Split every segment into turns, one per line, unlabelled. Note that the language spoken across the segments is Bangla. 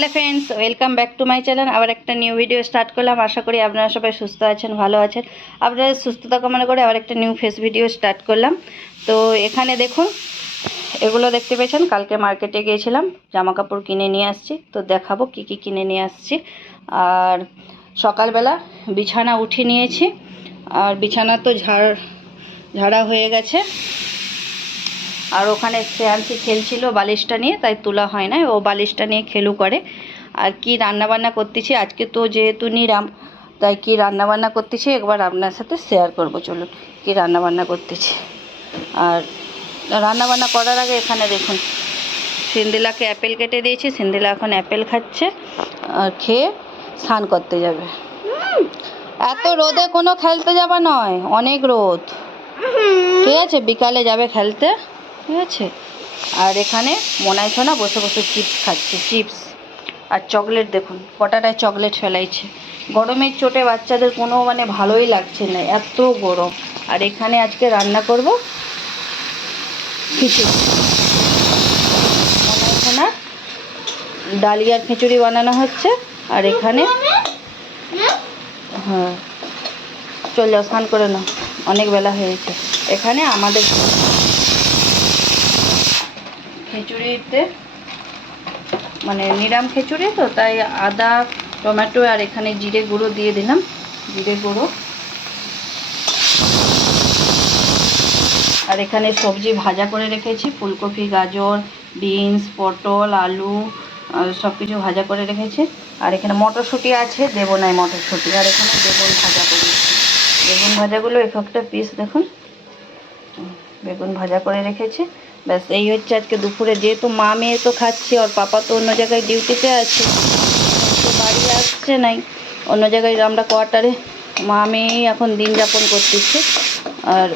Hello friends welcome back to my channel আবার একটা নিউ ভিডিও স্টার্ট করলাম। আশা করি আপনারা সবাই সুস্থ আছেন, ভালো আছেন। আপনাদের সুস্থতা কামনা করে আবার একটা নিউ ফেস ভিডিও স্টার্ট করলাম। তো এখানে দেখুন, এগুলো দেখতে পেয়েছেন। কালকে মার্কেটে গিয়েছিলাম জামা কাপড় কিনে নিয়ে আসছি। তো দেখাবো কি কি কিনে নিয়ে আসছি। আর সকালবেলা বিছানা উঠিয়ে নিয়েছি। আর বিছানা তো ঝাড়, ঝাড়া হয়ে গেছে। আর ওখানে শ্রেয়াংশী খেলছিল বালিশটা নিয়ে, তাই তোলা হয় না ও বালিশটা নিয়ে খেলু করে। আর কি রান্নাবান্না করতেছি? আজকে তো যেহেতু নিরাম, তাই কি রান্নাবান্না করতেছি? একবার আপনার সাথে শেয়ার করব, চলুন। কি রান্নাবান্না করতেছি? আর রান্নাবান্না করার আগে এখানে দেখুন, সিন্দিলাকে অ্যাপেল কেটে দিয়েছি। সিন্দিলা এখন অ্যাপেল খাচ্ছে আর খেয়ে স্নান করতে যাবে। এত রোদে কোনো খেলতে যাবা নয়, অনেক রোদ। ঠিক আছে, বিকালে যাবে খেলতে। ঠিক আছে? আর এখানে মনাই সোনা বসে বসে চিপস খাচ্ছে চিপস আর চকলেট দেখুন, কটাটায় চকলেট ফেলাইছে। গরমের চোটে বাচ্চাদের কোনো মানে ভালোই লাগছে না, এত গরম। আর এখানে আজকে রান্না করব খিচুড়ি। সোনার ডালিয়ার খিচুড়ি বানানো হচ্ছে, আর এখানে হ্যাঁ চল যাও স্নান করে নাও, অনেক বেলা হয়েছে এখানে আমাদের খিচুড়িতে মানে নিরাম খিচুড়ি, তো তাই আদা, টমেটো আর এখানে জিরে গুঁড়ো দিয়ে দিলাম, জিরে গুঁড়ো। আর এখানে সবজি ভাজা করে রেখেছি, ফুলকপি, গাজর, বিনস, পটল, আলু সব কিছু ভাজা করে রেখেছি। আর এখানে মটরশুঁটি আছে, দেবো নাই মটরশুঁটি, আর এখানে বেগুন ভাজা করেছি বেগুন ভাজাগুলো এক একটা পিস দেখুন। বেগুন ভাজা করে রেখেছি। ব্যাস এই হচ্ছে আজকে দুপুরে। যেহেতু মা মেয়ে তো খাচ্ছে আর পাপা তো অন্য জায়গায় ডিউটিতে আছে তো বাড়ি আসছে নাই। অন্য জায়গায় আমরা কোয়ার্টারে মা মেয়েই এখন দিন যাপন করতেছি। আর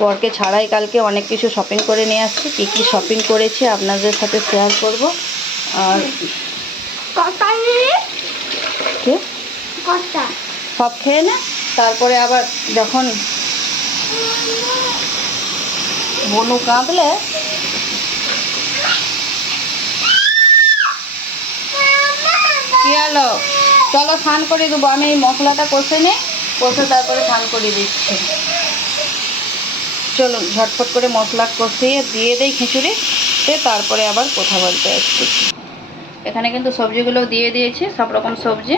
বরকে ছাড়াই কালকে অনেক কিছু শপিং করে নিয়ে আসছি। কী কী শপিং করেছি আপনাদের সাথে শেয়ার করব। আর সব খেয়ে নে তারপরে আবার যখন বনু কাঁদলে চলো স্নান করে দেবো আমি এই মশলাটা কষে নিই কষে তারপরে স্নান করে দিচ্ছি চলুন ঝটফট করে মশলা কষিয়ে দিয়ে দেই খিচুড়িতে তারপরে আবার কথা বলতে আসছি এখানে কিন্তু সবজিগুলো দিয়ে দিয়েছি সব রকম সবজি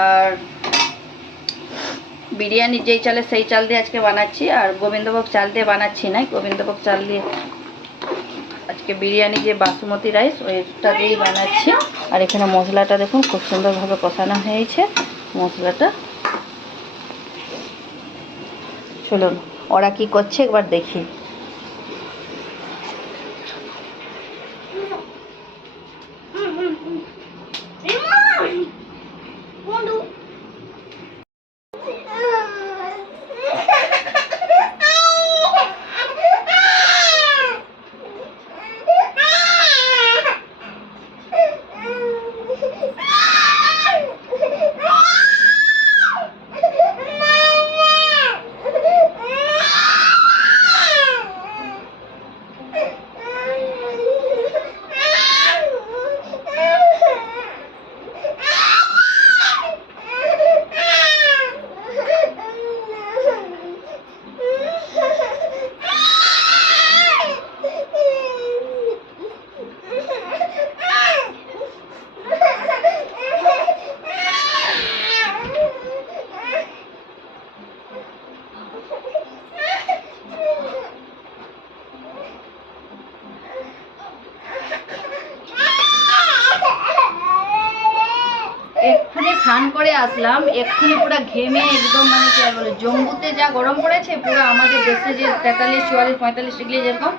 আর বিরিয়ানি যেই চালে সেই চাল দিয়ে আজকে বানাচ্ছি, আর গোবিন্দভোগ চাল দিয়ে বানাচ্ছি না গোবিন্দভোগ চাল দিয়ে আজকে বিরিয়ানি যে বাসমতি রাইস, ওইটা দিয়েই বানাচ্ছি। আর এখানে মশলাটা দেখুন, খুব সুন্দরভাবে কষানো হয়েছে। মশলাটা চলুন, ওরা কি করছে একবার দেখি। এক্ষুনি স্নান করে আসলাম। এক্ষুনি পুরো ঘেমে একদম মানে কি আর বলে জম্মুতে যা গরম পড়েছে, পুরো আমাদের দেশে যে তেতাল্লিশ, চুয়াল্লিশ, পঁয়তাল্লিশ ডিগ্রি যেরকম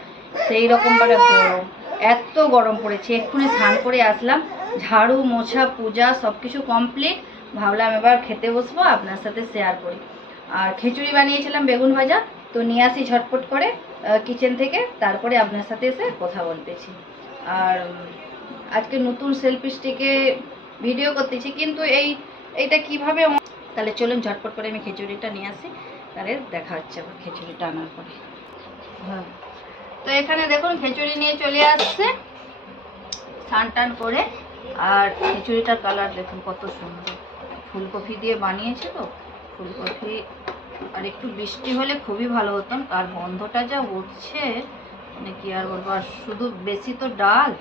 সেই রকম ভাবে গরম। এত গরম পড়েছে। এক্ষুনি স্নান করে আসলাম। ঝাড়ু, মোছা, পূজা সব কিছু কমপ্লিট ভাবলাম এবার খেতে বসবো, আপনার সাথে শেয়ার করি। আর খিচুড়ি বানিয়েছিলাম বেগুন ভাজা, তো নিয়ে আসি ঝটপট করে কিচেন থেকে। তারপরে আপনার সাথে এসে কথা বলতেছি। আর আজকে নতুন সেলফি স্টিকে ভিডিও করতেছি, কিন্তু এই, এইটা কীভাবে আমার- তাহলে চলুন ঝটপট করে আমি খিচুড়িটা নিয়ে আসি, তাহলে দেখা হচ্ছে আবার খিচুড়িটা আনার পরে। হ্যাঁ। তো এখানে দেখুন খিচুড়ি নিয়ে চলে আসছে, স্নান টান করে, আর খিচুড়িটার কালার দেখুন কত সুন্দর। ফুলকপি দিয়ে বানিয়েছে তো, ফুলকপি, আর একটু বৃষ্টি হলে খুবই ভালো হতো আর গন্ধটা যা উঠছে মানে কি আর বলব, আর শুধু বেশি তো ডাল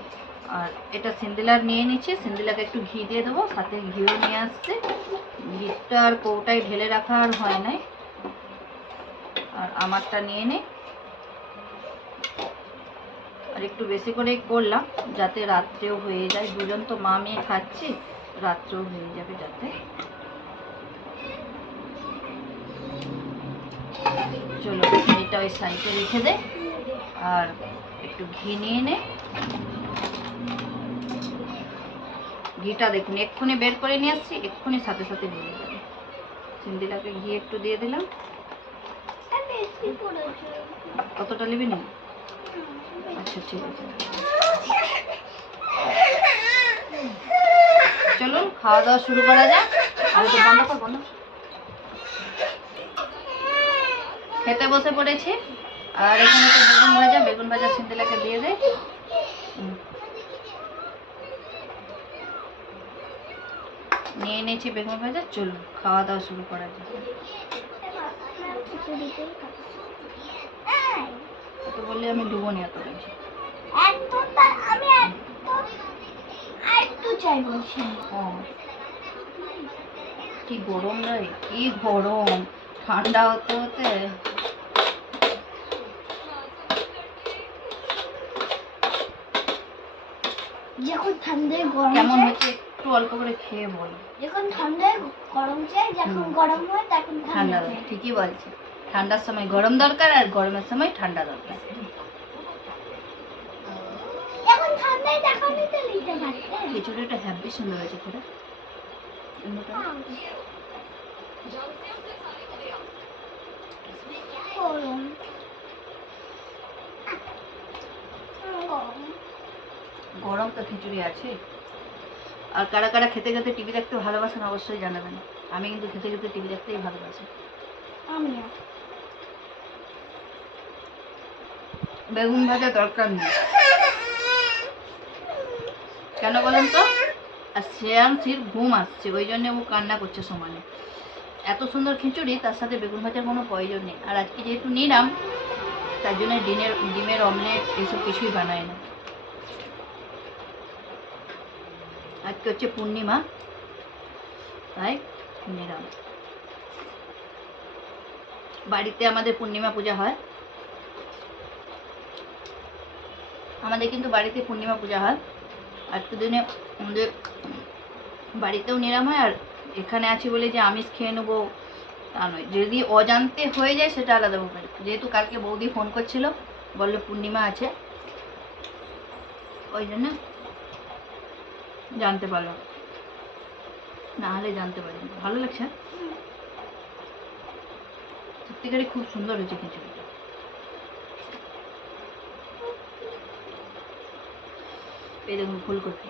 আর এটা সিন্দিলার নিয়ে নিচ্ছি। সিন্দিলাকে একটু ঘি দিয়ে দেবো, সাথে ঘিও নিয়ে আসছে। ঘিটা আর কৌটায় ঢেলে রাখা আর হয় নাই। আর আমারটা নিয়ে নে। আর একটু বেশি করে করলাম, যাতে রাত্রেও হয়ে যায়। দুজন তো মা মেয়ে খাচ্ছি, রাত্রেও হয়ে যাবে যাতে। চলো এটা ওই সাইডে রেখে দে। আর একটু ঘি নিয়ে নে। ঘিটা দেখুন এক্ষুনি বের করে নিয়ে আসছি এক্ষুনি সাথে সাথে বেরিয়ে যাবে সিন্দিলাকে ঘি একটু দিয়ে দিলাম। কতটা নেবি না? আচ্ছা ঠিক আছে। চলুন খাওয়া দাওয়া শুরু করা যাক। আর একটু বন্ধ কর বন্ধ খেতে বসে পড়েছি। আর এখানে তো বেগুন ভাজা বেগুন ভাজা সিন্দিলাকে দিয়ে দে। নিয়ে নিয়েছি বেগুন ভাজা চলুন খাওয়া দাওয়া শুরু করা যাক। তো বললে আমি ডুবো নি এত বেশি। কি গরম রে কি গরম। ঠান্ডা হতে হতে।
যখন ঠান্ডায় গরম
কেমন হচ্ছে একটু অল্প করে খেয়ে বল।
যখন ঠান্ডায় গরম চাই যখন গরম হয় তখন
ঠান্ডা
ঠান্ডা
ঠিকই বলছে। ঠান্ডার সময় গরম দরকার আর গরমের সময় ঠান্ডা দরকার।
এখন ঠান্ডায় তো নিতে পারতে
খিচুড়িটা হ্যাপি সুন্দর হয়েছে করে
গরম গরম
গরম তো খিচুড়ি আছে। আর কারা কারা খেতে খেতে টিভি দেখতে ভালোবাসেন অবশ্যই জানাবেন। আমি কিন্তু খেতে খেতে টিভি দেখতেই ভালোবাসি।
আমিও।
বেগুন ভাজা দরকার নেই। কেন বলেন তো? আর শ্রেয়াংশীর ঘুম আসছে ওই জন্য ও কান্না করছে সমানে। এত সুন্দর খিচুড়ি তার সাথে বেগুন ভাজার কোনো প্রয়োজন নেই। আর আজকে যেহেতু নিলাম তার জন্য ডিমের ডিমের অমলেট এসব কিছুই বানায় না। আজকে হচ্ছে পূর্ণিমা। তাই? নিলাম বাড়িতে আমাদের পূর্ণিমা পূজা হয়। আমাদের কিন্তু বাড়িতে পূর্ণিমা পূজা হয়। আজকে দিনে আমাদের বাড়িতেও নিরাম হয় আর এখানে আছি বলে যে আমিষ খেয়ে নেব তা নয়। যদি অজান্তে হয়ে যায় সেটা আলাদা ব্যাপার। যেহেতু কালকে বৌদি ফোন করছিল, বলল পূর্ণিমা আছে। ওই জন্য জানতে পারলাম না হলে জানতে পারিনি ভালো লাগছে সত্যিকারই খুব সুন্দর হয়েছে কিছু এই দেখুন, ফুলকপি।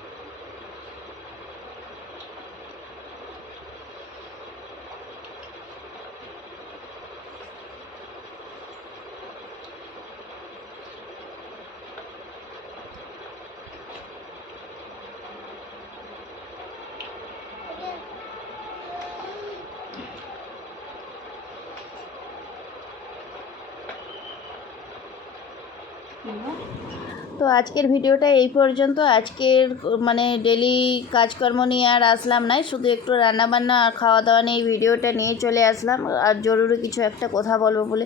তো আজকের ভিডিওটা এই পর্যন্ত। আজকের মানে ডেলি কাজকর্ম নিয়ে আর আসলাম নাই। শুধু একটু রান্নাবান্না আর খাওয়া দাওয়া নিয়ে এই ভিডিওটা নিয়ে চলে আসলাম। আর জরুরি কিছু একটা কথা বলব বলে।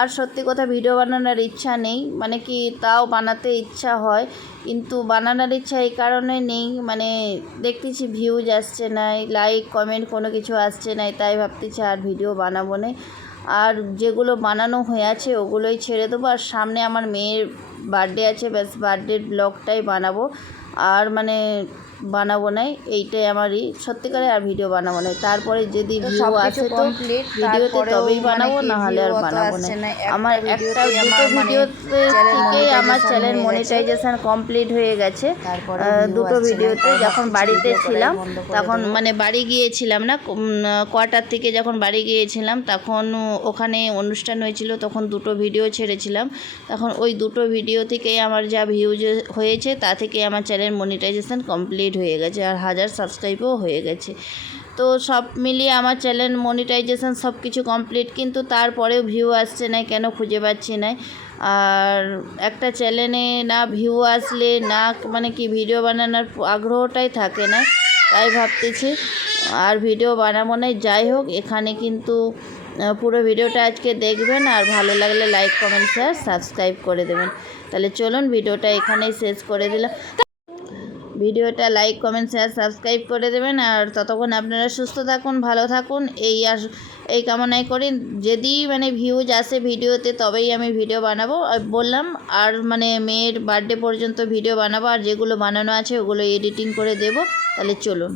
আর সত্যি কথা, ভিডিও বানানোর ইচ্ছা নেই। মানে কি, তাও বানাতে ইচ্ছা হয়। কিন্তু বানানোর ইচ্ছা এই কারণে নেই। মানে দেখতেছি ভিউজ আসছে না লাইক কমেন্ট কোনো কিছু আসছে না তাই ভাবতেছি আর ভিডিও বানাবো না। আর যেগুলো বানানো হয়ে আছে ওগুলোই ছেড়ে দেবো। আর সামনে আমার মেয়ের বার্থডে আছে, ব্যাস বার্থডের ব্লগটাই বানাবো। আর মানে
বানাবো নাই এইটাই আমারই। সত্যিকারে আর ভিডিও বানাবো নাই। তারপরে যদি ভিউ আসে তো ভিডিওতে তবেই
মানে
বানাবো না হলে আর বানাবো না। আমার একটা দুটো
মানে
ভিডিওতে
channel
থেকেই আমার চ্যানেল মনিটাইজেশন কমপ্লিট হয়ে গেছে। দুটো ভিডিওতে যখন বাড়িতে ছিলাম তখন মানে বাড়ি গিয়েছিলাম না কোয়ার্টার থেকে যখন বাড়ি গিয়েছিলাম তখন ওখানে অনুষ্ঠান হয়েছিল তখন দুটো ভিডিও ছেড়েছিলাম। তখন ওই দুটো ভিডিও থেকেই আমার যা ভিউজ হয়েছে তা থেকে আমার চ্যানেল মনিটাইজেশন কমপ্লিট হয়ে গেছে আর হাজার সাবস্ক্রাইবও হয়ে গেছে। তো সব মিলিয়ে আমার চ্যানেল মনিটাইজেশন সব কিছু কমপ্লিট কিন্তু তারপরেও ভিউ আসছে না, কেন খুঁজে পাচ্ছি না। আর একটা চ্যানেলে না ভিউ আসলে না মানে কি ভিডিও বানানোর আগ্রহটাই থাকে না, তাই ভাবতেছি আর ভিডিও বানাবো না। যাই হোক, এখানে কিন্তু পুরো ভিডিওটা আজকে দেখবেন আর ভালো লাগলে লাইক কমেন্ট শেয়ার সাবস্ক্রাইব করে দেবেন। তাহলে চলুন ভিডিওটা এখানেই শেষ করে দিলাম। ভিডিওটা লাইক কমেন্ট শেয়ার সাবস্ক্রাইব করে দেবেন। আর ততক্ষণ আপনারা সুস্থ থাকুন, ভালো থাকুন। এই আস, এই কামনাই করি। যদি মানে ভিউজ আসে ভিডিওতে, তবেই আমি ভিডিও বানাবো। আর বললাম, আর মানে মেয়ের বার্থডে পর্যন্ত ভিডিও বানাবো। আর যেগুলো বানানো আছে, ওগুলো এডিটিং করে দেবো। তাহলে চলুন।